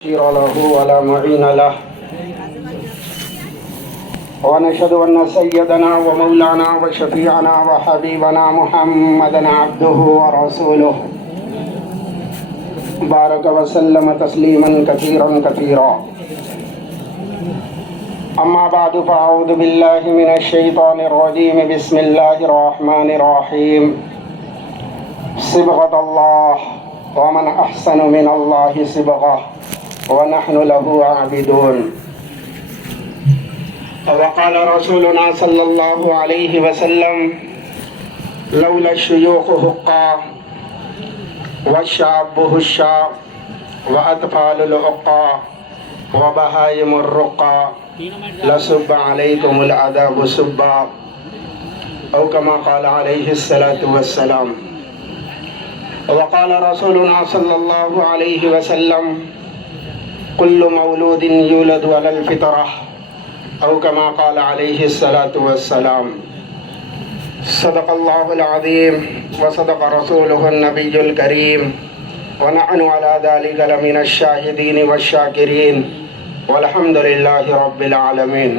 له ولا معين له ونشهد أن سيدنا ومولانا وشفيعنا وحبيبنا محمدا عبده ورسوله بارك وسلم تسليما كثيرا كثيرا. أما بعد فأعوذ بالله من الشيطان الرجيم. بسم الله الرحمن الرحيم. صبغة الله ومن أحسن من الله صبغة ونحن له عابدون. وقال رسولنا صلى الله عليه وسلم لولا الشيوخ حقا والشعب هشا وأطفال العقا وبهائم الرقا لصب عليكم العذاب صبا أو كما قال عليه الصلاة والسلام. وقال رسولنا صلى الله عليه وسلم كل مولود يولد على الفطرة أو كما قال عليه الصلاة والسلام. صدق الله العظيم وصدق رسوله النبي الكريم ونحن على ذلك لمن الشاهدين والشاكرين والحمد لله رب العالمين.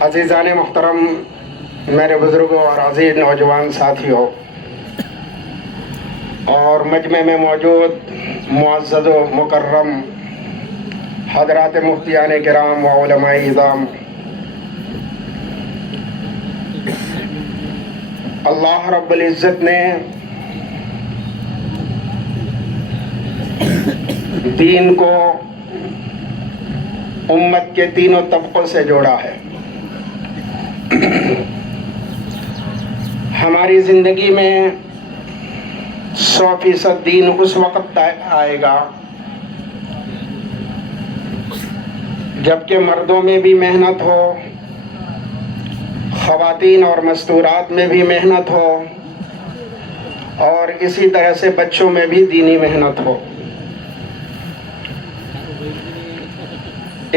عزیزان محترم، میرے بزرگوں اور عزیز نوجوان ساتھیوں اور مجمع میں موجود معزز و مکرم حضرات مفتیان کرام و علماء اعظام، اللہ رب العزت نے دین کو امت کے تینوں طبقوں سے جوڑا ہے. ہماری زندگی میں 100% دین اس وقت آئے گا جبکہ مردوں میں بھی محنت ہو، خواتین اور مستورات میں بھی محنت ہو، اور اسی طرح سے بچوں میں بھی دینی محنت ہو.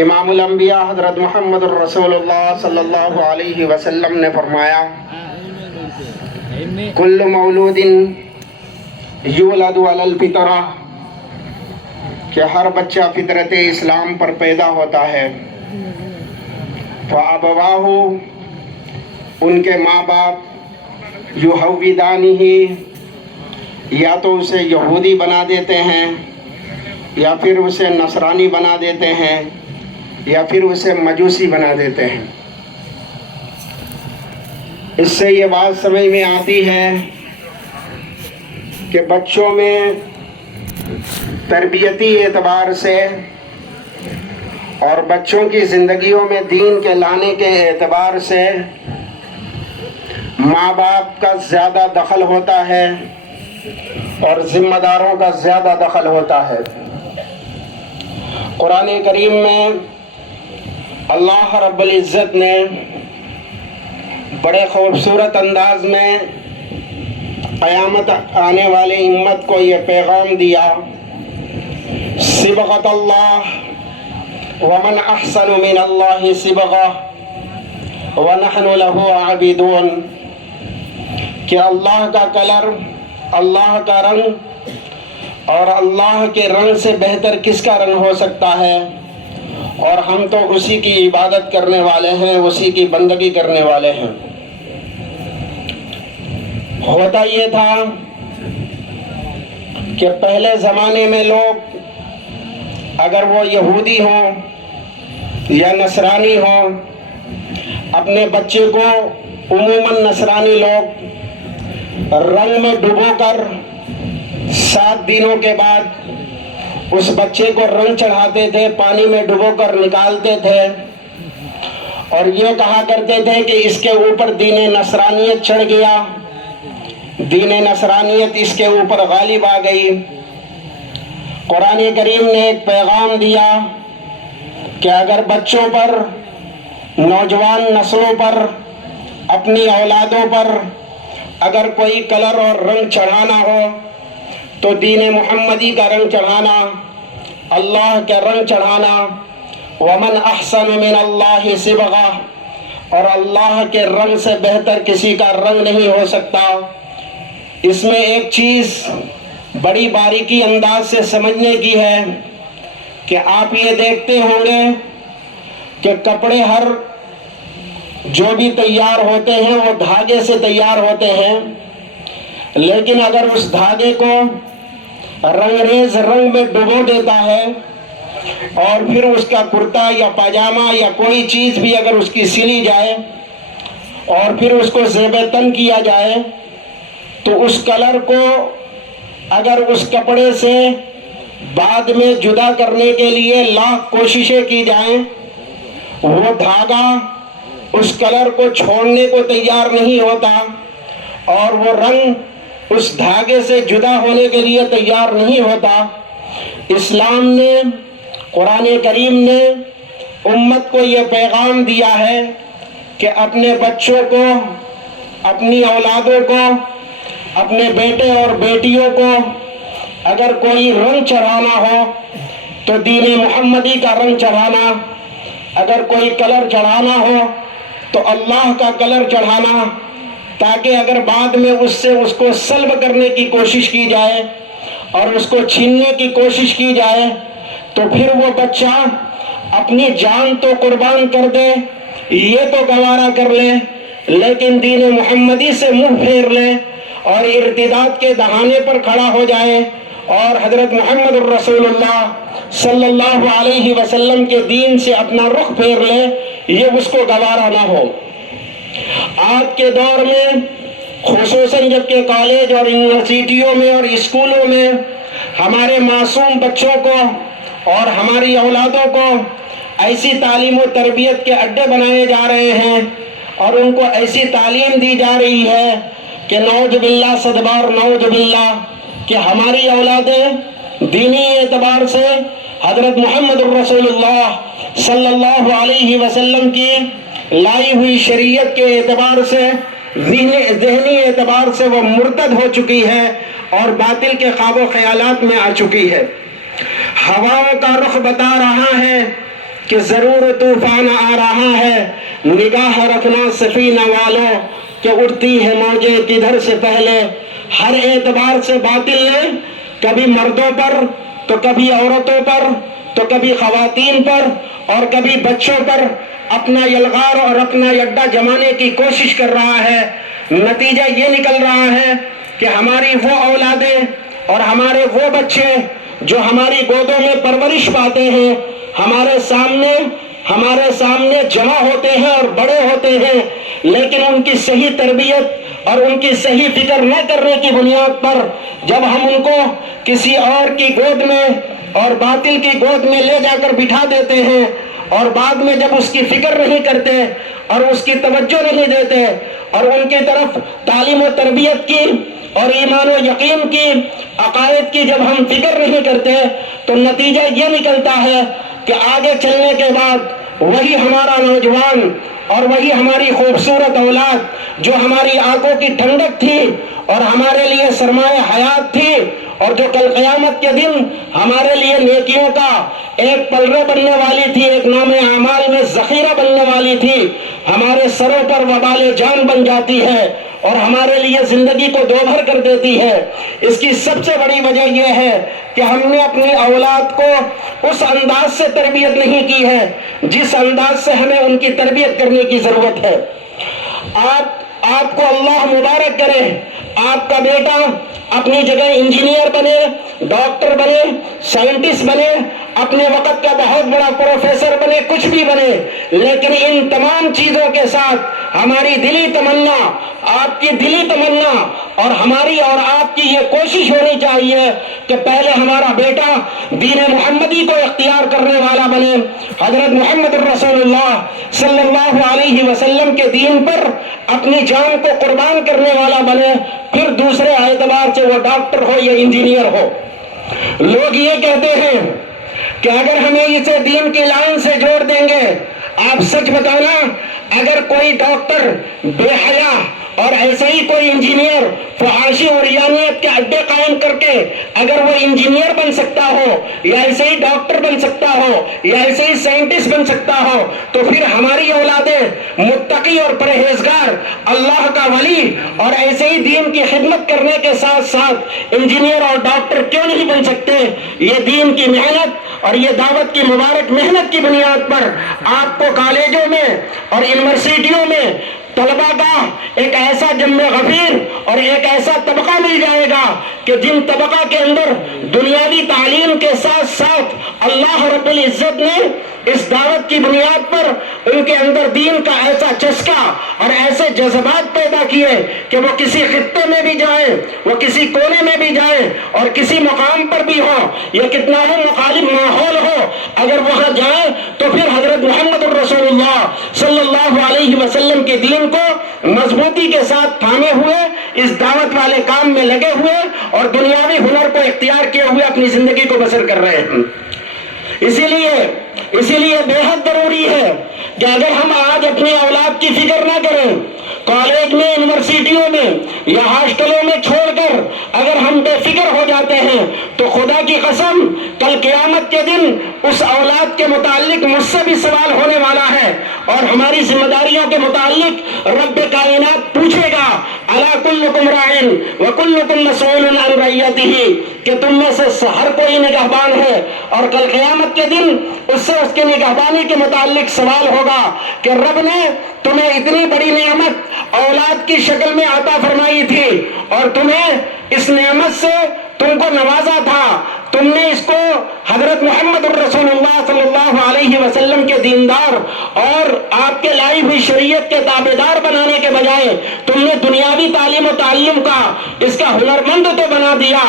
امام الانبیاء حضرت محمد الرسول اللہ صلی اللہ علیہ وسلم نے فرمایا کل مولود یولد علی الفطرہ، کہ ہر بچہ فطرت اسلام پر پیدا ہوتا ہے. فابواہ، ان کے ماں باپ، یحودانہ، یا تو اسے یہودی بنا دیتے ہیں، یا پھر اسے نصرانی بنا دیتے ہیں، یا پھر اسے مجوسی بنا دیتے ہیں. اس سے یہ بات سمجھ میں آتی ہے کہ بچوں میں تربیتی اعتبار سے اور بچوں کی زندگیوں میں دین کے لانے کے اعتبار سے ماں باپ کا زیادہ دخل ہوتا ہے اور ذمہ داروں کا زیادہ دخل ہوتا ہے. قرآن کریم میں اللہ رب العزت نے بڑے خوبصورت انداز میں قیامت آنے والی امت کو یہ پیغام دیا، صبغۃ اللہ ومن احسن من اللہ صبغہ ونحن لہ عابدون، کہ اللہ کا کلر، اللہ کا رنگ، اور اللہ کے رنگ سے بہتر کس کا رنگ ہو سکتا ہے، اور ہم تو اسی کی عبادت کرنے والے ہیں، اسی کی بندگی کرنے والے ہیں. ہوتا یہ تھا کہ پہلے زمانے میں لوگ اگر وہ یہودی ہوں یا نصرانی ہوں، اپنے بچے کو عموماً نصرانی لوگ رنگ میں ڈبو کر 7 دنوں کے بعد اس بچے کو رنگ چڑھاتے تھے، پانی میں ڈبو کر نکالتے تھے، اور یہ کہا کرتے تھے کہ اس کے اوپر دین نصرانیت چڑھ گیا، دین نصرانیت اس کے اوپر غالب آ گئی. قرآن کریم نے ایک پیغام دیا کہ اگر بچوں پر، نوجوان نسلوں پر، اپنی اولادوں پر اگر کوئی کلر اور رنگ چڑھانا ہو تو دین محمدی کا رنگ چڑھانا، اللہ کا رنگ چڑھانا. ومن احسن من اللہ صبغہ، اور اللہ کے رنگ سے بہتر کسی کا رنگ نہیں ہو سکتا. اس میں ایک چیز بڑی باریکی انداز سے سمجھنے کی ہے کہ آپ یہ دیکھتے ہوں گے کہ کپڑے ہر جو بھی تیار ہوتے ہیں وہ دھاگے سے تیار ہوتے ہیں، لیکن اگر اس دھاگے کو رنگریز رنگ میں ڈبو دیتا ہے اور پھر اس کا کرتا یا پاجامہ یا کوئی چیز بھی اگر اس کی سلی جائے اور پھر اس کو زیب تن کیا جائے تو اس کلر کو اگر اس کپڑے سے بعد میں جدا کرنے کے لیے لاکھ کوششیں کی جائیں، وہ دھاگا اس کلر کو چھوڑنے کو تیار نہیں ہوتا اور وہ رنگ اس دھاگے سے جدا ہونے کے لیے تیار نہیں ہوتا۔ اسلام نے، قرآن کریم نے امت کو یہ پیغام دیا ہے کہ اپنے بچوں کو، اپنی اولادوں کو، اپنے بیٹے اور بیٹیوں کو اگر کوئی رنگ چڑھانا ہو تو دین محمدی کا رنگ چڑھانا، اگر کوئی کلر چڑھانا ہو تو اللہ کا کلر چڑھانا، تاکہ اگر بعد میں اس سے اس کو سلب کرنے کی کوشش کی جائے اور اس کو چھیننے کی کوشش کی جائے تو پھر وہ بچہ اپنی جان تو قربان کر دے، یہ تو گوارا کر لے، لیکن دین محمدی سے منہ پھیر لے اور ارتداد کے دہانے پر کھڑا ہو جائے اور حضرت محمد الرسول اللہ صلی اللہ علیہ وسلم کے دین سے اپنا رخ پھیر لے، یہ اس کو گوارا نہ ہو۔ آج کے دور میں خصوصاً جبکہ کالج اور یونیورسٹیوں میں اور اسکولوں میں ہمارے معصوم بچوں کو اور ہماری اولادوں کو ایسی تعلیم و تربیت کے اڈے بنائے جا رہے ہیں اور ان کو ایسی تعلیم دی جا رہی ہے کہ نعوذ باللہ، صدبار نعوذ باللہ، کہ ہماری اولادیں دینی اعتبار سے حضرت محمد الرسول اللہ صلی اللہ علیہ وسلم کی لائی ہوئی شریعت کے اعتبار سے، ذہنی اعتبار سے وہ مرتد ہو چکی ہے اور باطل کے خواب و خیالات میں آ چکی ہے۔ ہواؤں کا رخ بتا رہا ہے کہ ضرور طوفان آ رہا ہے، نگاہ رکھنا سفینہ والوں کہ اڑتی ہے موجیں کدھر سے پہلے۔ ہر اعتبار سے باطل نے کبھی مردوں پر تو کبھی عورتوں پر تو کبھی خواتین پر اور کبھی بچوں پر اپنا یلغار اور اپنا اڈا جمانے کی کوشش کر رہا ہے۔ نتیجہ یہ نکل رہا ہے کہ ہماری وہ اولادیں اور ہمارے وہ بچے جو ہماری گودوں میں پرورش پاتے ہیں، ہمارے سامنے جمع ہوتے ہیں اور بڑے ہوتے ہیں، لیکن ان کی صحیح تربیت اور ان کی صحیح فکر نہ کرنے کی بنیاد پر جب ہم ان کو کسی اور کی گود میں اور باطل کی گود میں لے جا کر بٹھا دیتے ہیں اور بعد میں جب اس کی فکر نہیں کرتے اور اس کی توجہ نہیں دیتے اور ان کی طرف تعلیم و تربیت کی اور ایمان و یقین کی، عقائد کی جب ہم فکر نہیں کرتے تو نتیجہ یہ نکلتا ہے کہ آگے چلنے کے بعد وہی ہمارا نوجوان اور وہی ہماری خوبصورت اولاد جو ہماری آنکھوں کی ٹھنڈک تھی اور ہمارے لیے سرمایہ حیات تھی اور جو کل قیامت کے دن ہمارے لیے نیکیوں کا ایک پلڑے بننے والی تھی، ایک نام اعمال میں ذخیرہ بننے والی تھی، ہمارے سروں پر وبال جان بن جاتی ہے اور ہمارے لیے زندگی کو دوبھر کر دیتی ہے۔ اس کی سب سے بڑی وجہ یہ ہے کہ ہم نے اپنی اولاد کو اس انداز سے تربیت نہیں کی ہے جس انداز سے ہمیں ان کی تربیت کرنے کی ضرورت ہے۔ آپ کو اللہ مبارک کرے، آپ کا بیٹا اپنی جگہ انجینئر بنے، ڈاکٹر بنے، سائنٹسٹ بنے، اپنے وقت کا بہت بڑا پروفیسر بنے، کچھ بھی بنے، لیکن ان تمام چیزوں کے ساتھ ہماری دلی تمنا، آپ کی دلی تمنا اور ہماری اور آپ کی یہ کوشش ہونی چاہیے کہ پہلے ہمارا بیٹا دین محمدی کو اختیار کرنے والا بنے، حضرت محمد الرسول اللہ صلی اللہ علیہ وسلم کے دین پر اپنی جان کو قربان کرنے والا بنے، پھر دوسرے اعتبار سے وہ ڈاکٹر ہو یا انجینئر ہو۔ لوگ یہ کہتے ہیں کہ اگر ہمیں اسے دین کی لائن سے جوڑ دیں گے، آپ سچ بتانا، اگر کوئی ڈاکٹر بے حیا اور ایسا ہی کوئی انجینئر فحاشی اور ریانیت کے اڈے قائم کر کے اگر وہ انجینئر بن سکتا ہو یا ایسے ہی ڈاکٹر بن سکتا ہو یا ایسے ہی سائنٹسٹ بن سکتا ہو تو پھر ہماری اولادیں متقی اور پرہیزگار اللہ کا ولی اور ایسے ہی دین کی خدمت کرنے کے ساتھ ساتھ انجینئر اور ڈاکٹر کیوں نہیں بن سکتے؟ یہ دین کی محنت اور یہ دعوت کی مبارک محنت کی بنیاد پر آپ کو کالجوں میں اور یونیورسٹیوں میں طلبہ کا ایک ایسا جم غفیر اور ایک ایسا طبقہ مل جائے گا کہ جن طبقہ کے اندر دنیاوی تعلیم کے ساتھ ساتھ اللہ رب العزت نے اس دعوت کی بنیاد پر ان کے اندر دین کا ایسا چسکا اور ایسے جذبات پیدا کیے کہ وہ کسی خطے میں بھی جائیں، وہ کسی کونے میں بھی جائیں اور کسی مقام پر بھی ہو یا کتنا ہی مخالف ماحول ہو، اگر وہاں جائیں تو پھر حضرت محمد الرسول اللہ صلی اللہ علیہ وسلم کے دین کو مضبوطی کے ساتھ تھامے ہوئے اس دعوت والے کام میں لگے ہوئے اور دنیاوی ہنر کو اختیار کیے ہوئے اپنی زندگی کو بسر کر رہے ہیں۔ اسی لیے بے حد ضروری ہے کہ اگر ہم آج اپنی اولاد کی فکر نہ کریں، کالج میں، یونیورسٹیوں میں یا ہاسٹلوں میں چھوڑ کر اگر ہم بے فکر ہو جاتے ہیں تو خدا کی قسم کل قیامت کے دن اس اولاد کے متعلق مجھ سے بھی سوال ہونے والا ہے اور ہماری ذمہ داریوں کے متعلق رب کائنات پوچھے گا، الا کلکم راع وکلکم مسئول عن رعیتہ، کہ تم میں سے ہر کوئی نگہبان ہے اور کل قیامت کے دن اس سے اس کے نگہبانی کے متعلق سوال ہوگا کہ رب نے تمہیں اتنی بڑی نعمت اولاد کی شکل میں عطا فرمائی تھی اور تمہیں اس نعمت سے تم کو نوازا تھا، تم نے اس کو حضرت محمد الرسول اللہ صلی اللہ علیہ وسلم کے دیندار اور آپ کے لائی ہوئی شریعت کے تابعدار بنانے کے بجائے تم نے دنیاوی تعلیم و تعلم کا اس کا ہنرمند تو بنا دیا۔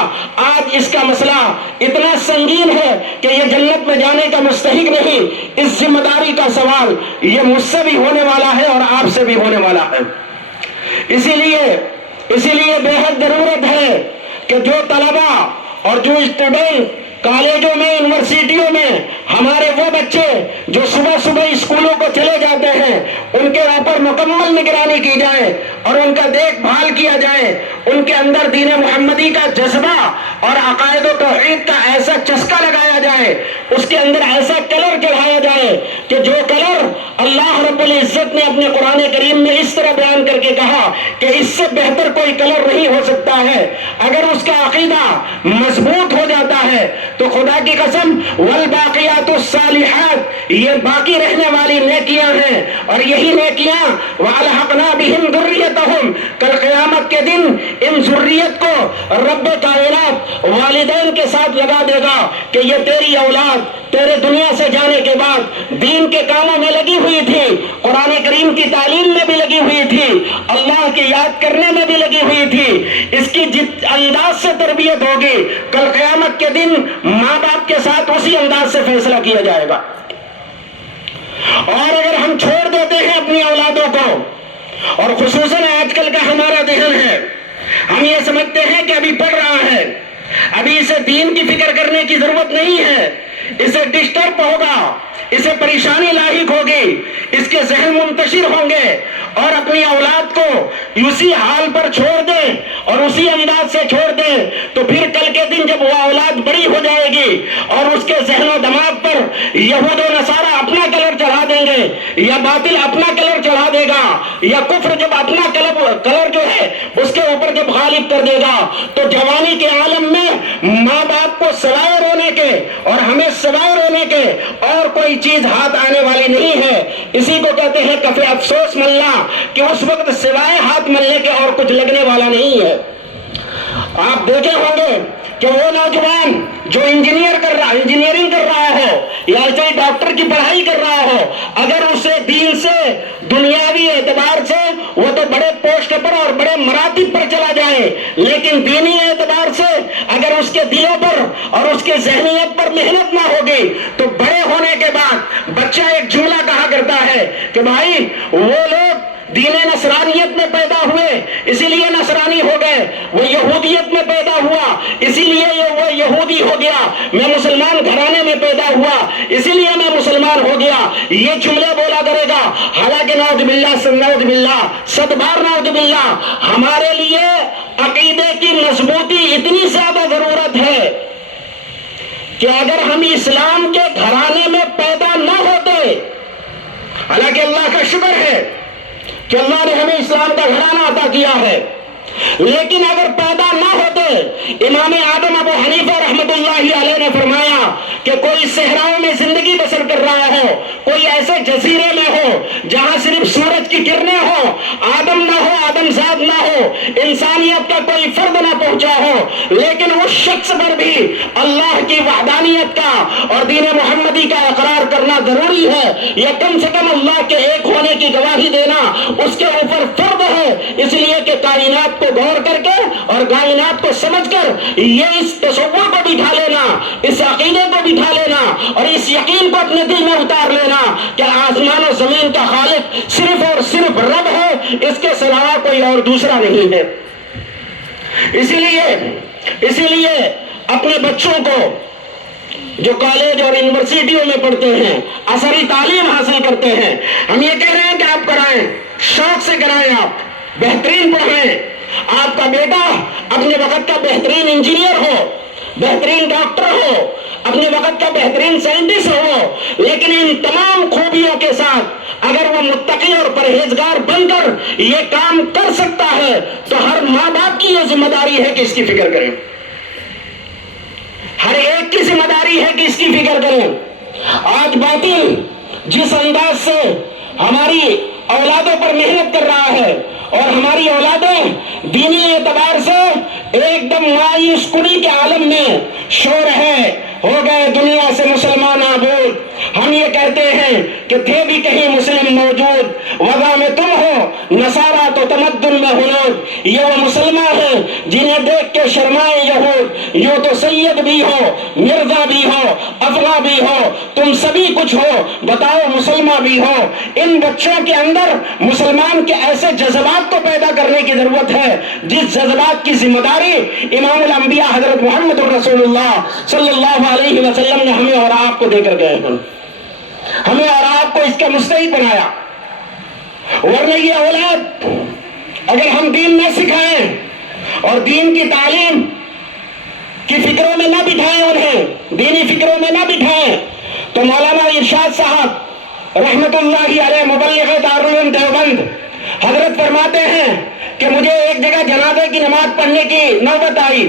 آج اس کا مسئلہ اتنا سنگین ہے کہ یہ جنت میں جانے کا مستحق نہیں۔ اس ذمہ داری کا سوال یہ مجھ سے بھی ہونے والا ہے اور آپ سے بھی ہونے والا ہے۔ اسی لیے بے حد ضرورت ہے کہ جو طلبہ اور جو اسٹوڈنٹ کالجوں میں، یونیورسٹیوں میں، ہمارے وہ بچے جو صبح صبح اسکولوں کو چلے جاتے ہیں، ان کے اوپر مکمل نگرانی کی جائے اور ان کا دیکھ بھال کیا جائے، ان کے اندر دین محمدی کا جذبہ اور عقائد و توحید کا ایسا چسکا لگایا جائے، اس کے اندر ایسا کلر چڑھایا جائے کہ جو کلر اللہ رب العزت نے اپنے قرآن کریم میں اس طرح بیان کر کے کہا کہ اس سے بہتر کوئی کلر نہیں ہو سکتا ہے، اگر اس کا عقیدہ مضبوط ہو جاتا ہے تو خدا کی قسم والباقیات الصالحات یہ باقی رہنے والی نیکیاں ہیں اور یہی نیکیاں وَأَلْحَقْنَا بِهِمْ ذُرِّيَّتَهُمْ کل قیامت کے دن ان ذریت کو رب کائنات والدین کے ساتھ لگا دے گا کہ یہ تیری اولاد تیرے دنیا سے جانے کے بعد دین کے کاموں میں لگی ہوئی تھی، قرآن کریم کی تعلیم میں بھی لگی ہوئی تھی، اللہ کی یاد کرنے میں بھی لگی ہوئی تھی، اس کی جس انداز سے تربیت ہوگی کل قیامت کے دن ماں باپ کے ساتھ اسی انداز سے فیصلہ کیا جائے گا۔ اور اگر ہم چھوڑ دیتے ہیں اپنی اولادوں کو، اور خصوصاً آج کل کا ہمارا ذہن ہے، ہم یہ سمجھتے ہیں کہ ابھی پڑھ رہا ہے، ابھی اسے دین کی فکر کرنے کی ضرورت نہیں ہے، اسے ڈسٹرب ہوگا، اسے پریشانی لاحق ہوگی، اس کے ذہن منتشر ہوں گے، اور اپنی اولاد کو اسی حال پر چھوڑ دیں اور اسی انداز سے چھوڑ دیں تو پھر کل کے دن جب وہ اولاد بڑی ہو جائے گی اور اس کے ذہن و دماغ پر یہود و نصارہ اپنا کلر چڑھا دیں گے یا باطل اپنا کلر چڑھا دے گا یا کفر جب اپنا کلر جو ہے اس کے اوپر جب غالب کر دے گا تو جوانی کے عالم میں ماں باپ کو سوائے رونے کے اور ہمیں سوائے رونے کے اور کوئی چیز ہاتھ آنے والی نہیں ہے۔ اسی کو کہتے ہیں کفِ افسوس ملنا، کہ اس وقت سوائے ہاتھ ملنے کے اور کچھ لگنے والا نہیں ہے۔ آپ دیکھے ہوں گے کہ وہ نوجوان جو انجینئرنگ کر رہا ہو یا ایسے ڈاکٹر کی پڑھائی کر رہا ہو، اگر اسے دین سے دنیاوی اعتبار سے وہ تو بڑے پوسٹ پر اور بڑے مراتب پر چلا جائے، لیکن دینی اعتبار سے اگر اس کے دلوں پر اور اس کے ذہنیت پر محنت نہ ہوگی تو بڑے ہونے کے بعد بچہ ایک جملہ کہا کرتا ہے کہ بھائی وہ لوگ دین نصرانیت میں پیدا ہوئے اسی لیے نصرانی ہو گئے، وہ یہودیت میں پیدا ہوا اسی لیے وہ یہودی نہیں ہو گیا، میں مسلمان گھرانے میں پیدا ہوا اسی لیے میں مسلمان ہو گیا، یہ جملے بولا کرے گا۔ حالانکہ نعوذ باللہ صد بار نعوذ باللہ، ہمارے لیے عقیدے کی مضبوطی اتنی زیادہ ضرورت ہے کہ اگر ہم اسلام کے گھرانے میں پیدا نہ ہوتے، حالانکہ اللہ کا شکر ہے کہ اللہ نے ہمیں اسلام کا گھرانہ عطا کیا ہے، لیکن اگر پیدا نہ ہوتے، امام اعظم ابو حنیفہ رحمت اللہ علیہ نے فرمایا کہ کوئی صحراؤں میں زندگی بسر کر رہا ہو، کوئی ایسے جزیرے میں ہو جہاں صرف سورج کی کرنیں ہو، آدم نہ ہو، آدم زاد نہ ہو، انسانیت کا کوئی فرد نہ پہنچا ہو، لیکن اس شخص پر بھی اللہ کی وحدانیت کا اور دین محمدی کا اقرار کرنا ضروری ہے، یا کم سے کم اللہ کے ایک ہونے کی گواہی دینا اس کے اوپر فرض ہے، اس لیے کہ کائنات کو غور کر کے اور کائنات کو سمجھ کر یہ اس تصور کو بٹھا لینا، اس عقیدے کو بٹھا لینا اور اس یقین کو اپنے دل میں اتار لینا کہ آسمان و زمین کا خالق صرف اور صرف رب ہے، اس کے سوا کوئی اور دوسرا نہیں ہے۔ اسی لیے اپنے بچوں کو جو کالج اور یونیورسٹیوں میں پڑھتے ہیں، عصری تعلیم حاصل کرتے ہیں، ہم یہ کہہ رہے ہیں کہ آپ کرائیں، شوق سے کرائیں، آپ بہترین پڑھیں، آپ کا بیٹا اپنے وقت کا بہترین انجینئر ہو، بہترین ڈاکٹر ہو، اپنے وقت کا بہترین سائنٹسٹ ہو، لیکن ان تمام خوبیوں کے ساتھ اگر وہ متقی اور پرہیزگار بن کر یہ کام کر سکتا ہے تو ہر ماں باپ کی یہ ذمہ داری ہے کہ اس کی فکر کریں، ہر ایک کی ذمہ داری ہے کہ اس کی فکر کریں۔ آج باطل جس انداز سے ہماری اولادوں پر محنت کر رہا ہے اور ہماری اولادیں دینی اعتبار سے ایک دم مایوس کنی کے عالم میں شور ہے، ہو گئے دنیا سے مسلمان آبود، ہم یہ کہتے ہیں کہ تھے بھی کہیں مسلم موجود، وضع میں تم ہو نصارہ تو تمدن میں ہنود، یہ وہ مسلمان ہیں جنہیں دیکھ کے شرمائے یہود، یوں تو سید بھی ہو، مرزا بھی ہو، افغاں بھی ہو، تم سبھی کچھ ہو، بتاؤ مسلمان بھی ہو۔ ان بچوں کے اندر مسلمان کے ایسے جذبات کو پیدا کرنے کی ضرورت ہے جس جذبات کی ذمہ داری امام الانبیاء حضرت محمد رسول اللہ صلی اللہ علیہ وسلم نے ہمیں اور آپ کو دے کر گئے ہیں، ہمیں اور آپ کو اس کا مستحق بنایا، ورنہ یہ اولاد اگر ہم دین نہ سکھائیں اور دین کی تعلیم کی فکروں میں نہ بٹھائیں، انہیں دینی فکروں میں نہ بٹھائیں، تو مولانا ارشاد صاحب رحمت اللہ علیہ مبلغ دارالعلوم دیوبند حضرت فرماتے ہیں کہ مجھے ایک جگہ جنازے کی نماز پڑھنے کی نوبت آئی،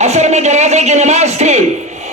عصر میں جنازے کی نماز تھی،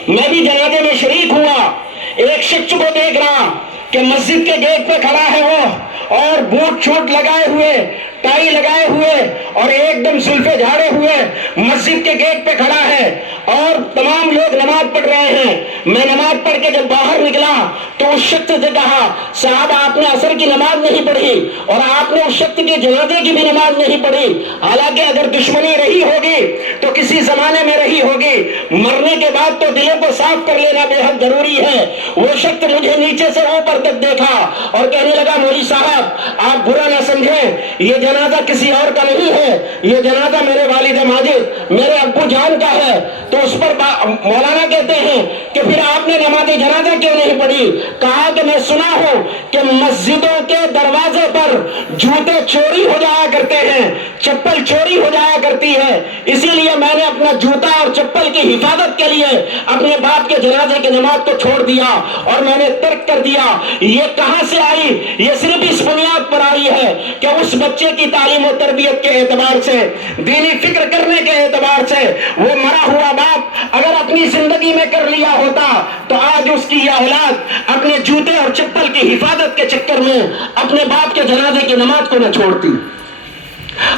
میں بھی جنازے میں شریک ہوا، ایک شخص کو دیکھ رہا کہ مسجد کے گیٹ پہ کھڑا ہے وہ، اور بوٹ چھوٹ لگائے ہوئے، ٹائی لگائے ہوئے اور ایک دم زلفے جھاڑے ہوئے مسجد کے گیٹ پہ کھڑا ہے اور تمام لوگ نماز پڑھ رہے ہیں۔ میں نماز پڑھ کے جب باہر نکلا تو اس شخص سے کہا، صاحب آپ نے عصر کی نماز نہیں پڑھی اور آپ نے اس شخص کے جنازے کی بھی نماز نہیں پڑھی، حالانکہ اگر دشمنی رہی ہوگی تو کسی زمانے میں رہی ہوگی، مرنے کے بعد تو دلوں کو صاف کر لینا بے حد ضروری ہے۔ وہ شخص مجھے نیچے سے اوپر تک دیکھا اور کہنے لگا، مولوی صاحب آپ برا نہ سمجھیں، یہ جنازہ کسی اور کا نہیں ہے، یہ جنازہ میرے والد ماجد میرے ابو جان کا ہے۔ تو اس پر مولانا کہتے ہیں کہ پھر آپ نے نماز جنازہ کیوں نہیں پڑھی؟ کہا کہ میں سنا ہوں کہ مسجدوں کے دروازے پر جوتے چوری ہو جایا کرتے ہیں، چپل چوری ہو جایا کرتی ہے، اسی لیے میں نے اپنا جوتا اور چپل کی حفاظت کے لیے اپنے باپ کے جنازے کی نماز کو چھوڑ دیا اور میں نے ترک کر دیا۔ یہ کہاں سے آئی؟ یہ صرف اس بنیاد پر آئی ہے کہ اس بچے کی تعلیم و تربیت کے اعتبار سے، دینی فکر کرنے کے اعتبار سے وہ مرا ہوا باپ اگر اپنی زندگی میں کر لیا ہوتا تو آج اس کی یہ اولاد اپنے جوتے اور چپل کی حفاظت کے چکر میں اپنے باپ کے جنازے کی نماز کو نہ چھوڑتی۔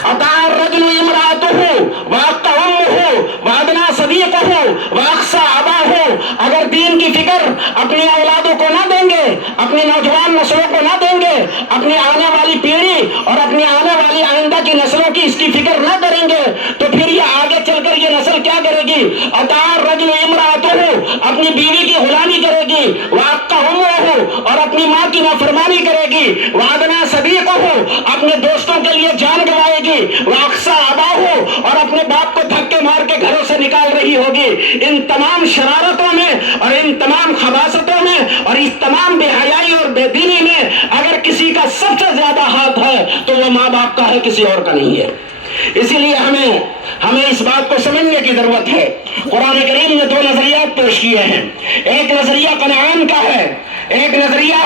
اطاع الرجل امرأته واقع امه وادنا صديقه واقصى اباه، اگر دین کی فکر اپنی اولادوں کو نہ دیں گے، اپنی نوجوان نسلوں کو نہ دیں گے، اپنی آنے والی پیڑھی اور اپنی آنے والی آئندہ کی نسلوں کی اس کی فکر نہ کریں گے تو پھر یہ آگے چل کر یہ نسل کیا کرے گی؟ اطاع الرجل امرأته، اپنی بیوی کی غلامی کرے گی، واقع امه، اور اپنی ماں کی نافرمانی کرے گی، وادنا صديقه، اپنے دوستوں کے لیے جان گوائے گی، واقصى اباه، اور اپنے باپ کو دھکے مار کے گھروں سے نکال رہی ہوگی، ان تمام شرارتوں میں اور ان تمام خباثتوں میں اور اس تمام بے حیائی اور بے دینی میں اگر کسی کا سب سے زیادہ ہاتھ ہے تو وہ ماں باپ کا ہے، کسی اور کا نہیں ہے۔ اسی لیے ہمیں اس بات کو سمجھنے کی ضرورت ہے۔ قرآن کریم نے دو نظریات پیش کیے ہیں، ایک نظریہ کنعان کا ہے، ایک نظریہ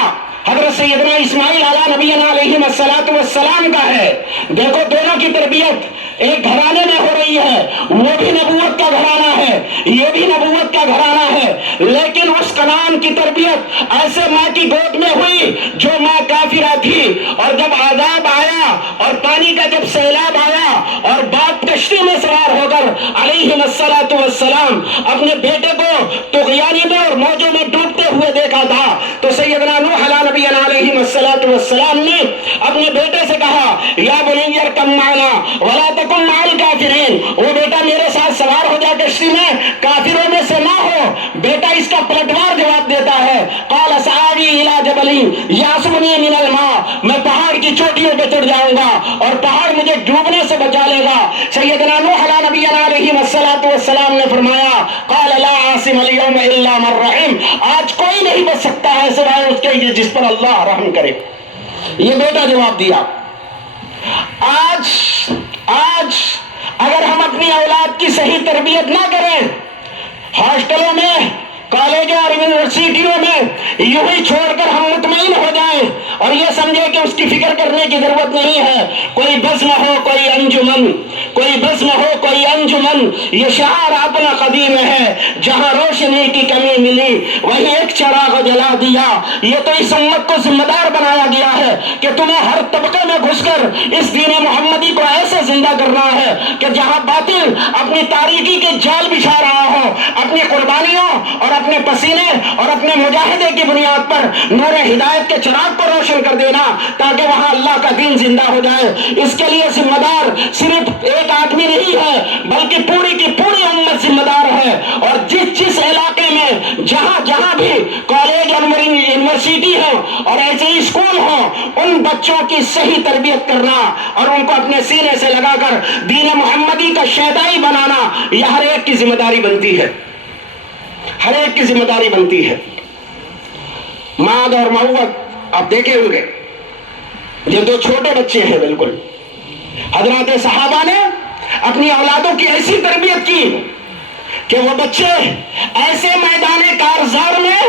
حضرت سیدنا اسماعیل علیہ نبینا علیہ السلام کا ہے۔ دیکھو دونوں کی تربیت ایک گھرانے میں ہو رہی ہے، وہ بھی نبوت کا گھرانہ ہے، یہ بھی نبوت کا گھرانہ ہے، لیکن اس کنعان کی تربیت ایسے ماں کی گود میں ہوئی جو ماں کافرہ تھی، اور جب عذاب آیا اور پانی کا جب سیلاب آیا اور باپ کشتی میں سوار ہو کر علیہ السلام اپنے بیٹے کو طغیانی میں اور موجوں میں ڈوبتے ہوئے دیکھا تھا، تو سیدنا نوح علیہ نبینا علیہ السلام نے اپنے بیٹے سے کہا یا بنی ارکب معنا ولا تکن مع الکافرین، وہ بیٹا میرے ساتھ سوار ہو جا کشتی میں، کافروں میں سے نہ ہو۔ بیٹا اس کا پلٹوار جواب دیتا ہے قال سآوی الی جبل یعصمنی من الماء، میں پہاڑ کی چوٹیوں پہ چڑھ جاؤں گا اور پہاڑ مجھے ڈوبنے سے بچا لے گا۔ سیدنا نوح علیہ نبینا علیہ السلام نے فرمایا قال لا عاصم اليوم الا من رحم، آج کوئی نہیں بچ سکتا ہے سوائے اس کے جس پر اللہ رحم کرے۔ یہ بیٹا جواب دیا۔ آج اگر ہم اپنی اولاد کی صحیح تربیت نہ کریں، ہاسٹلوں میں، کالجوں اور یونیورسٹیوں میں یوں ہی چھوڑ کر ہم مطمئن ہو جائیں اور یہ سمجھے کہ اس کی فکر کرنے کی ضرورت نہیں ہے، کوئی بزم ہو کوئی انجمن، کوئی بزم ہو کوئی انجمن، یہ شعار اپنا قدیم ہے، جہاں روشنی کی کمی ملی وہیں ایک چراغ جلا دیا۔ یہ تو اس امت کو ذمہ دار بنایا گیا ہے کہ تمہیں ہر طبقے میں گھس کر اس دین محمدی کو ایسے زندہ کرنا ہے کہ جہاں باطل اپنی تاریکی کے جال بچھا رہا ہو، اپنی قربانیوں اور اپنے پسینے اور اپنے مجاہدے کی بنیاد پر نور ہدایت کے چراغ کو روشن کر دینا تاکہ وہاں اللہ کا دین زندہ ہو جائے۔ اس کے لیے ذمہ دار صرف ایک آدمی نہیں ہے بلکہ پوری کی پوری امت ذمہ دار ہے، اور جس علاقے میں جہاں بھی کالج اور یونیورسٹی ہو اور ایسے ہی اسکول ہوں، ان بچوں کی صحیح تربیت کرنا اور ان کو اپنے سینے سے لگا کر دین محمدی کا شیدائی بنانا، یہ ہر ایک کی ذمہ داری بنتی ہے، ہر ایک کی ذمہ داری بنتی ہے۔ ماد اور موت آپ دیکھے ہوں گے، یہ دو چھوٹے بچے ہیں بالکل، حضرات صحابہ نے اپنی اولادوں کی ایسی تربیت کی کہ وہ بچے ایسے میدان کارزار میں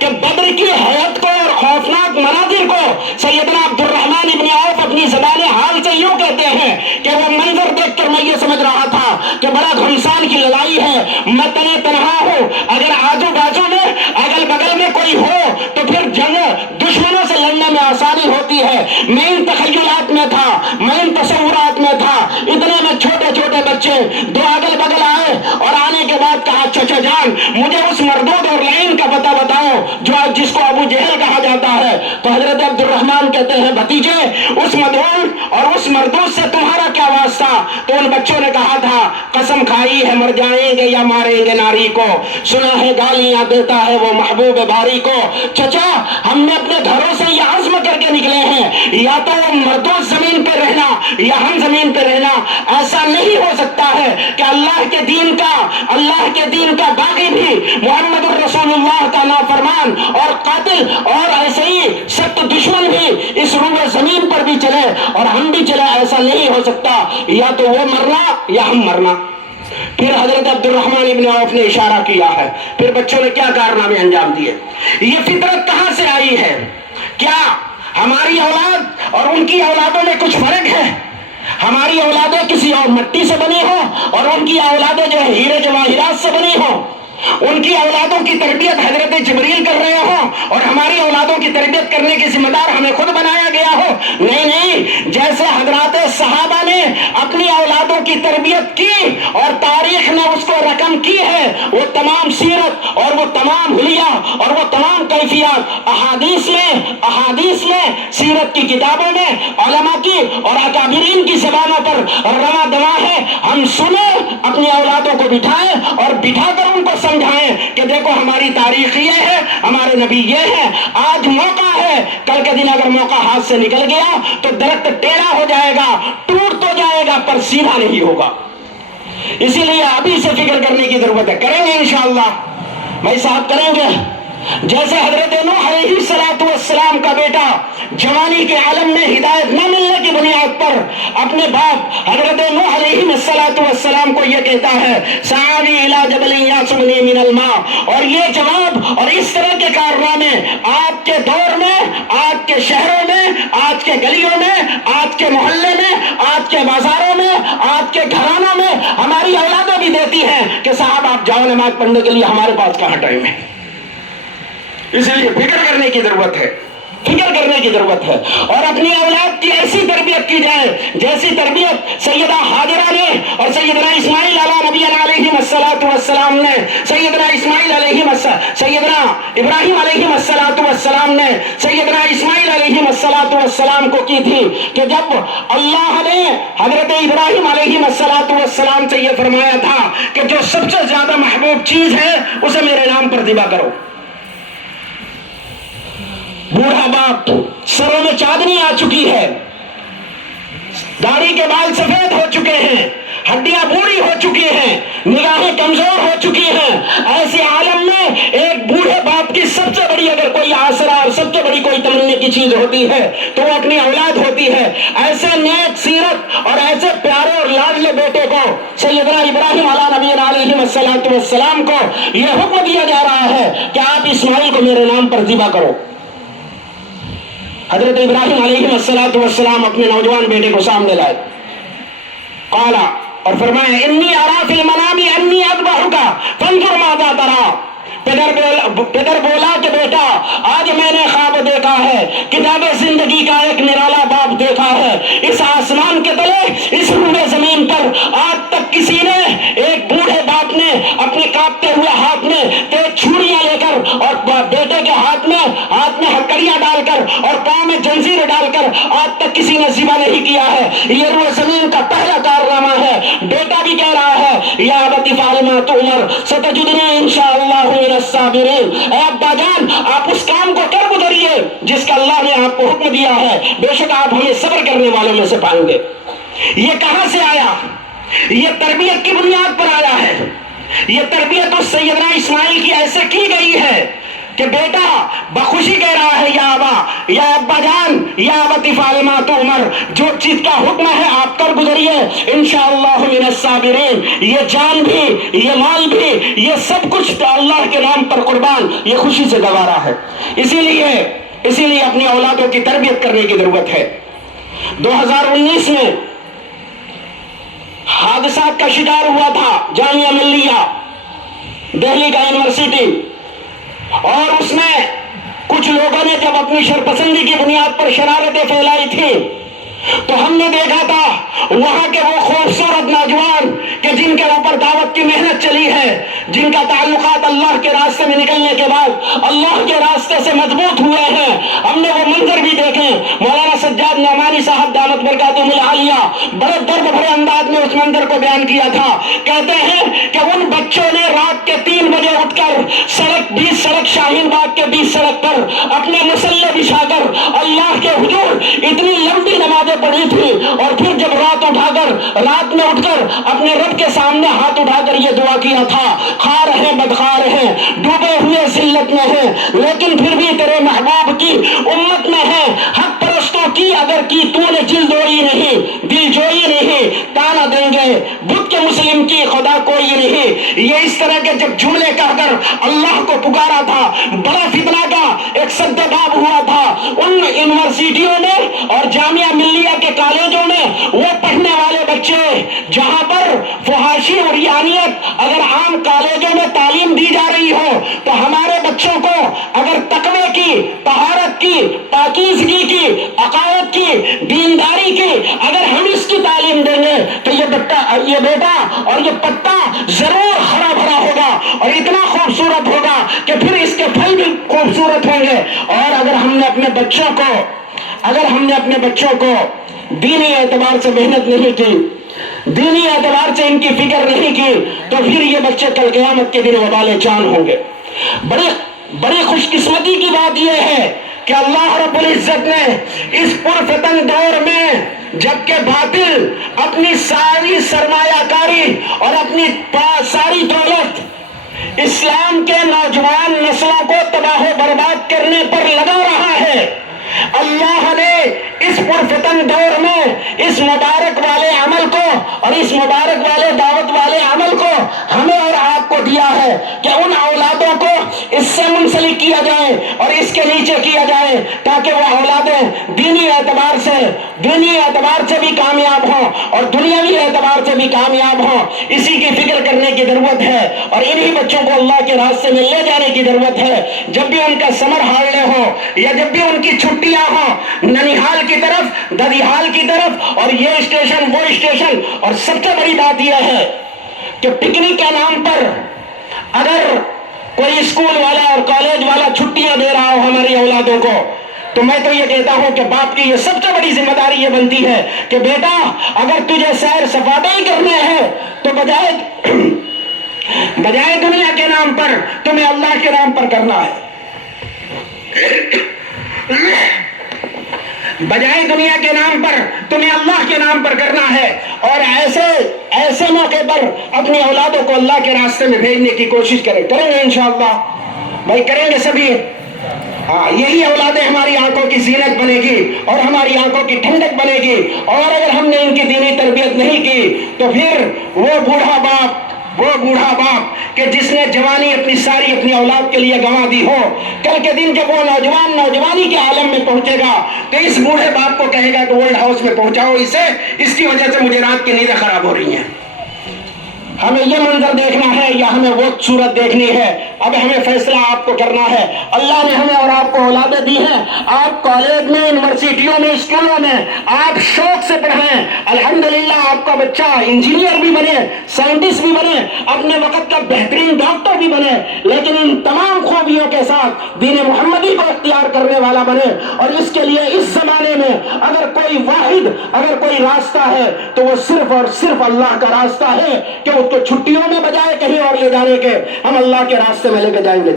کہ بدر کی حیات کو اور خوفناک مناظر کو سیدنا عبد الرحمن ابن عوف اپنی زبان حال سے یوں کہتے ہیں کہ وہ منظر دیکھ کر میں یہ سمجھ رہا تھا کہ بڑا گھمسان کی لڑائی ہے، میں تنہا ہوں، اگر آجو بازو میں اگل بگل میں کوئی ہو تو پھر جنگ دشمنوں سے لڑنے میں آسانی ہوتی ہے۔ میں ان تخیلات میں تھا، میں ان تصورات میں تھا، اتنے میں چھوٹے چھوٹے بچے دو اگل بگل آئے اور آنے کے بعد کہا چچا جان مجھے اس مردود اور لعین کا پتہ بتاؤ جو جس کو ابو جہل کہا جاتا ہے۔ تو حضرت عبد الرحمن کہتے ہیں بھتیجے اس مدعون اور اس مردود سے تمہارا کیا واسطہ؟ تو ان بچوں نے کہا تھا قسم کھائی ہے مر جائیں گے یا ماریں گے ناری کو، سنا ہے گالیاں دیتا ہے وہ محبوب باری کو۔ چچا ہم نے اپنے گھروں سے یہ عزم کر کے نکلے ہیں یا تو وہ مردود زمین پہ رہنا یا ہم زمین پہ رہنا، ایسا نہیں ہو سکتا ہے کہ اللہ کے دین کا باقی بھی محمد الرسول اللہ کا نافرمان اور قاتل اور ایسے ہی سخت دشمن بھی اس روح زمین پر بھی چلے اور ہم بھی چلے، ایسا نہیں ہو سکتا، یا تو وہ مرنا یا ہم مرنا۔ پھر حضرت عبد الرحمن ابن عوف نے اشارہ کیا ہے، پھر بچوں نے کیا کارنامے انجام دیے۔ یہ فطرت کہاں سے آئی ہے؟ کیا ہماری اولاد اور ان کی اولادوں میں کچھ فرق ہے؟ ہماری اولادیں کسی اور مٹی سے بنی ہوں اور ان کی اولادیں جو ہیرے جواہرات سے بنی ہوں، ان کی اولادوں کی تربیت حضرت جبریل کر رہے ہوں اور ہماری اولادوں کی تربیت کرنے کی ذمہ دار ہمیں خود بنایا گیا ہو؟ نہیں، جیسے حضرات صحابہ نے اپنی اولادوں کی تربیت کی اور تاریخ نے اس کو رقم کی ہے، وہ تمام سیرت اور وہ تمام حلیہ اور وہ تمام کیفیات احادیث میں سیرت کی کتابوں میں علماء کی اور اکابرین کی زبانوں پر رواں دواں ہے۔ ہم سنیں، اپنی اولادوں کو بٹھائیں اور بٹھا کر ان کو سمجھائیں کہ دیکھو ہماری تاریخ یہ ہے، ہمارے نبی یہ ہے، آج موقع ہے، کل کے دن اگر موقع ہاتھ سے نکل گیا تو درخت ٹیڑھا ہو جائے گا، ٹوٹ تو جائے گا پر سیدھا نہیں ہوگا۔ اسی لیے ابھی سے فکر کرنے کی ضرورت ہے. کریں گے انشاءاللہ بھائی صاحب, کریں گے. جیسے حضرت نوح علیہ السلام کا بیٹا جوانی کے عالم میں ہدایت نہ ملنے کی بنیاد پر اپنے باپ حضرت نوح علیہ السلام کو یہ کہتا ہے سآوی الی جبل یعصمنی من الماء, اور یہ جواب اور اس طرح کے کارنامے آج کے دور میں, آج کے شہروں میں, آج کے گلیوں میں, آج کے محلے میں, آج کے بازاروں میں, آج کے گھرانوں میں ہماری اولادیں بھی دیتی ہیں کہ صاحب آپ جاؤ نماز پڑھنے کے لیے, ہمارے پاس کہاں ٹائم ہے. اس لیے فکر کرنے کی ضرورت ہے, فکر کرنے کی ضرورت ہے, اور اپنی اولاد کی ایسی تربیت کی جائے جیسی تربیت سیدہ ہاجرہ نے اور سیدنا اسماعیل علیہ السلام نے, سیدنا ابراہیم علیہ السلام نے سیدنا اسماعیل علیہ السلام کو کی تھی, کہ جب اللہ نے حضرت ابراہیم علیہ السلام سے یہ فرمایا تھا کہ جو سب سے زیادہ محبوب چیز ہے اسے میرے نام پر ذبح کرو. بوڑھا باپ, سروں میں چادنی آ چکی ہے, داڑھی کے بال سفید ہو چکے ہیں, ہڈیاں بوڑھی ہو چکی ہیں, نگاہیں کمزور ہو چکی ہیں. ایسے عالم میں ایک بوڑھے باپ کی سب سے بڑی اگر کوئی آسرا اور سب سے بڑی کوئی تمنے کی چیز ہوتی ہے تو وہ اپنی اولاد ہوتی ہے. ایسے نیک سیرت اور ایسے پیارے اور لاڈلے بیٹے کو سیدنا ابراہیم علیہ السلام کو یہ حکم دیا جا رہا ہے کہ آپ اسماعیل کو میرے نام پر ذبح کرو. حضرت ابراہیم علیہ السلام اپنے نوجوان بیٹے کو سامنے لائے, قالا, اور فرمایا انی ارا فی المنام انی اذبحک فانظر ماذا تری. پدر بولا کہ بیٹا آج میں نے خواب دیکھا ہے, کتاب زندگی کا ایک نرالا باب دیکھا ہے. اس آسمان کے تلے, اس روئے زمین پر آج تک کسی نے, ایک بوڑھے باپ نے اپنے کانپتے ہوئے ہاتھ میں تیز چھریاں لے کر اور بیٹے کے ہاتھ میں ہتکڑیاں ڈال کر اور پاؤں میں جنزیر ڈال کر آج تک کسی نے ذبح نہیں کیا ہے. یہ روئے زمین کا پہلا کارنامہ ہے. بیٹا بھی کہہ رہا ہے یا ابت افعل ما تؤمر ستجدنی انشاءاللہ من الصابرین. اے ابا جان, آپ اس کام کو کر گزریے جس کا اللہ نے آپ کو حکم دیا ہے, بے شک آپ ہمیں صبر کرنے والوں میں سے پائیں گے. یہ کہاں سے آیا؟ یہ تربیت کی بنیاد پر آیا ہے. یہ تربیت اس سیدنا اسماعیل کی ایسے کی گئی ہے کہ بیٹا بخوشی کہہ رہا ہے یا ابا جان یا ابت افعل ما تؤمر, جو چیز کا حکم ہے آپ کر گزریے, انشاءاللہ من الصابرین. یہ جان بھی, یہ مال بھی, یہ سب کچھ تو اللہ کے نام پر قربان, یہ خوشی سے گوارا ہے. اسی لیے اپنی اولادوں کی تربیت کرنے کی ضرورت ہے. 2019 میں حادثات کا شکار ہوا تھا جامعہ ملیہ دہلی کا یونیورسٹی, اور اس میں کچھ لوگوں نے جب اپنی شرپسندی کی بنیاد پر شرارتیں پھیلائی تھی تو ہم نے دیکھا تھا وہاں کے وہ خوبصورت نوجوان کہ جن کے اوپر دعوت کی محنت چلی ہے, جن کا تعلقات اللہ کے راستے میں نکلنے کے بعد اللہ کے راستے سے مضبوط ہوئے ہیں. ہم نے وہ منظر بھی دیکھے. مولانا سجاد نعمانی صاحب دامت برکاتہم العالیہ بڑے درد بھرے انداز میں اس منظر کو بیان کیا تھا. کہتے ہیں کہ ان بچوں نے رات کے 3 بجے اٹھ کر سڑک شاہین باغ کے 20 سڑک پر اپنے مسلح بچھا کر اللہ کے حضور اتنی لمبی نمازیں پڑھی تھی, اور پھر جب رات میں اٹھ کر اپنے رب کے سامنے ہاتھ اٹھا کر یہ دعا کیا تھا, خار ہیں بدخار ہیں, ڈوبے ہوئے ذلت میں ہیں, لیکن پھر بھی تیرے محبوب کی امت میں ہیں. حق پرستوں کی اگر کی تو نے جلد جوئی نہیں, دل جوئی نہیں, تانا دیں گے بدھ کے مسلم کی خدا کوئی نہیں. یہ اس طرح کے جب جملے کہہ کر اللہ کو پکارا تھا, بڑا فتنہ کا ایک سدباب ہوا تھا. ان یونیورسٹیوں میں اور جامعہ ملیہ کے کالجوں میں وہ پڑھنے والے بچے جہاں پر فحاشی اور یانیت اگر عام کالجوں میں تعلیم دی جا رہی ہو, تو ہمارے بچوں کو اگر تقوی کی, طہارت کی, پاکیزگی کی, عقائد کی, دینداری کی اگر ہم اس کی تعلیم دیں گے تو یہ بیٹا اور یہ پتا ضرور ہرا بھرا ہوگا اور اتنا خوبصورت ہوگا کہ پھر اس کے پھل بھی خوبصورت ہوں گے. اور اگر ہم نے اپنے بچوں کو دینی اعتبار سے محنت نہیں کی, دینی اعتبار سے ان کی فکر نہیں کی, تو پھر یہ بچے کل قیامت کے دن وبال جان ہوں گے. بڑی خوش قسمتی کی بات یہ ہے کہ اللہ رب العزت نے اس پرفتن دور میں جبکہ باطل اپنی ساری سرمایہ کاری اور اپنی ساری دولت اسلام کے نوجوان نسلوں کو تباہ و برباد کرنے پر لگا رہا ہے، اللہ نے اس پرفتن دور میں اس مبارک والے عمل کو اور اس مبارک والے دعوت والے عمل کو ہمیں اور آپ کو دیا ہے کہ ان اولادوں کو اس سے منسلک کیا جائے اور اس کے نیچے کیا جائے تاکہ وہ اولادیں دینی اعتبار سے بھی کامیاب ہوں اور دنیاوی اعتبار سے بھی کامیاب ہوں۔ اسی کی فکر کرنے کی ضرورت ہے اور انہی بچوں کو اللہ کے راستے میں لے جانے کی ضرورت ہے۔ جب بھی ان کا سمر ہالیڈے ہو یا جب بھی ان کی چھٹیاں ہوں، ننیحال کی طرف، ددیحال کی طرف، اور یہ اسٹیشن وہ اسٹیشن، اور سب سے بڑی بات یہ ہے کہ پکنک کے نام پر اگر کوئی اسکول والا اور کالج والا چھٹیاں دے رہا ہو ہماری اولادوں کو، تو میں تو یہ کہتا ہوں کہ باپ کی یہ سب سے بڑی ذمہ داری یہ بنتی ہے کہ بیٹا اگر تجھے سیر سپاٹے ہی کرنے ہیں تو بجائے دنیا کے نام پر تمہیں اللہ کے نام پر کرنا ہے، بجائے دنیا کے نام پر تمہیں اللہ کے نام پر کرنا ہے، اور ایسے موقع پر اپنی اولادوں کو اللہ کے راستے میں بھیجنے کی کوشش کریں گے انشاءاللہ، بھائی کریں گے سبھی۔ یہی اولادیں ہماری آنکھوں کی زینت بنے گی اور ہماری آنکھوں کی ٹھنڈک بنے گی، اور اگر ہم نے ان کی دینی تربیت نہیں کی تو پھر وہ بوڑھا باپ کہ جس نے جوانی اپنی اولاد کے لیے گنوا دی ہو، کل کے دن جب وہ نوجوانی کے عالم میں پہنچے گا تو اس بوڑھے باپ کو کہے گا کہ ورلڈ ہاؤس میں پہنچاؤ اسے، اس کی وجہ سے مجھے رات کی نیندیں خراب ہو رہی ہیں۔ ہمیں یہ منظر دیکھنا ہے یا ہمیں وہ صورت دیکھنی ہے؟ اب ہمیں فیصلہ آپ کو کرنا ہے۔ اللہ نے ہمیں اور آپ کو اولادیں دی ہیں، آپ کالج میں، یونیورسٹیوں میں، اسکولوں میں آپ شوق سے پڑھیں، الحمدللہ آپ کا بچہ انجینئر بھی بنے، سائنٹسٹ بھی بنے، اپنے وقت کا بہترین ڈاکٹر بھی بنے، لیکن ان تمام خوبیوں کے ساتھ دین محمدی کو اختیار کرنے والا بنے۔ اور اس کے لیے اس زمانے میں اگر کوئی راستہ ہے تو وہ صرف اور صرف اللہ کا راستہ ہے کہ اس کو چھٹیوں میں بجائے کہیں اور لے جانے کے ہم اللہ کے راستے میں لے کے جائیں گے۔